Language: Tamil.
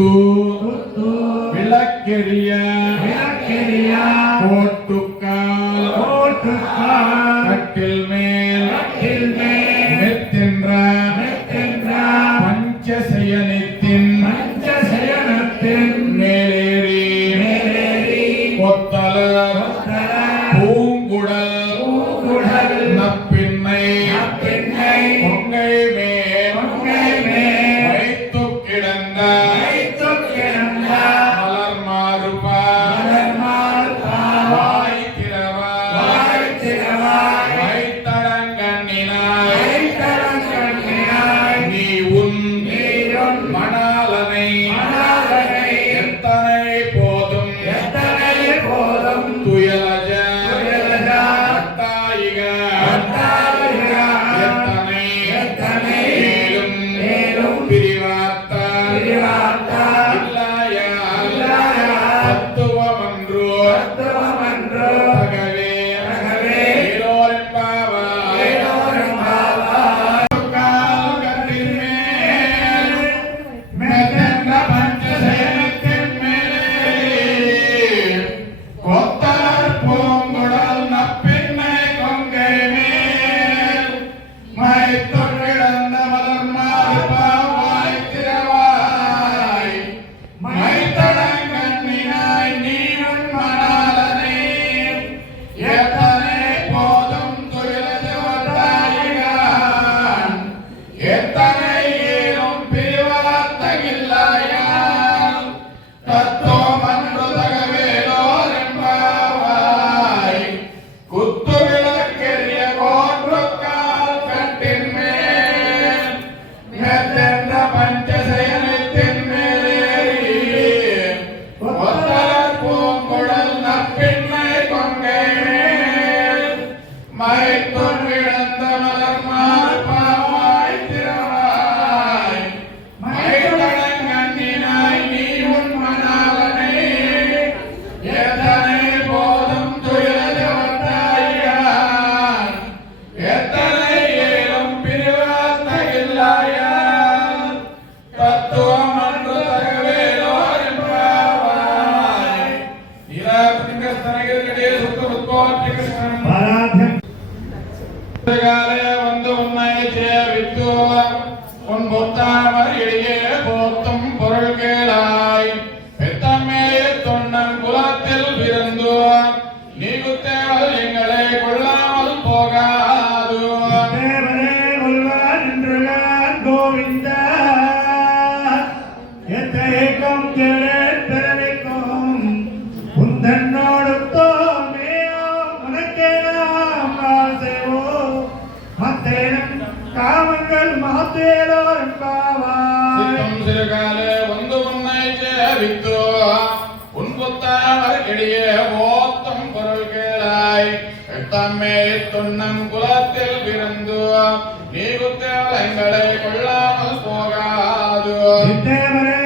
குத்து விளக்கெரிய கோட்டுக்கால் கட்டில் மேல் மெத்தென்ற பஞ்சசயனத்தின் மேலேறி கொத்தலர் பூங்குடல் நப்பின்னை பொங்கை மேல் வைத்து கிடந்த மலர் மாறுபா வாய் திறவாய் வைத்தடங்கண்ணினாய் நீ உன் மணாலனை எத்தனை போதும் துயலஜ மேலும் பிரிவாத்தா தத்துவமன்றோ தகவே கட்டின் மேல் மெத்தென்ற பஞ்சசயனத்தின் மேலே கொத்தலர் பூங்குடல் நப்பின்னை கொங்கை மேல் மைத்தொற்றிடந்த மலர் மாறுபாய் திறவாய் மைத்தடங்கண்ணினாய் நீ உன் மணாலனை எத்தனை போதும் துயிலஜவத்தாயிகான் எத்தனை ஏறும் பிரிவாத்தகில்லாயால் தத்துவமன்று தகவேலோர் என்பாவாய் குத்து விளக்கெரிய கோற்றுக்கால் கட்டின் மேல் மெத்தென்ற பஞ்சசயனத்தின் மேலேறி கொத்தலர் பூங்குழல் நப்பின்னை கொங்கை மேல் மறைத்துன் விழுந்த மலர் மாறுபாய் திறவாய் மைத்தடங்கண்ணினாய் நீ உன் மணாலனை எத்தனை போதும் துயிலஜவத்தாயிகான் எத்தனை ஏறும் பிரிவாத்தகில்லாயால் தத்துவமன்று தகவேலோர் என்பாவாய் நீலாபதிங்கஸ்தனகிரிகடே சுத்த உத்போத்தி கிருஷ்ணன் காலே வந்து உன்னை சேவித்து உன் பொத்தாமர் இடையே போத்தும் பொருள் கேளாய் பெத்தமே தொன்னன் குலத்தில் பிறந்து நீ குத்தேவல் எங்களை கொள்ளாமல் போகாது கோவிந்தா எத்தேகம் பிறவிக்கும் உந்தன்னோடு காமங்கள் மாத்தேலோ என்பாவாய் சிறுகாலே வந்து உன்னை சேவித்து உன் புத்தாமர் இடையே போத்தும் பொருள் கேளாய் தம்மே தொன்னன் குலத்தில் பிறந்து நீ குத்தேவல் எங்களை கொள்ளாமல் போகாது தேவரே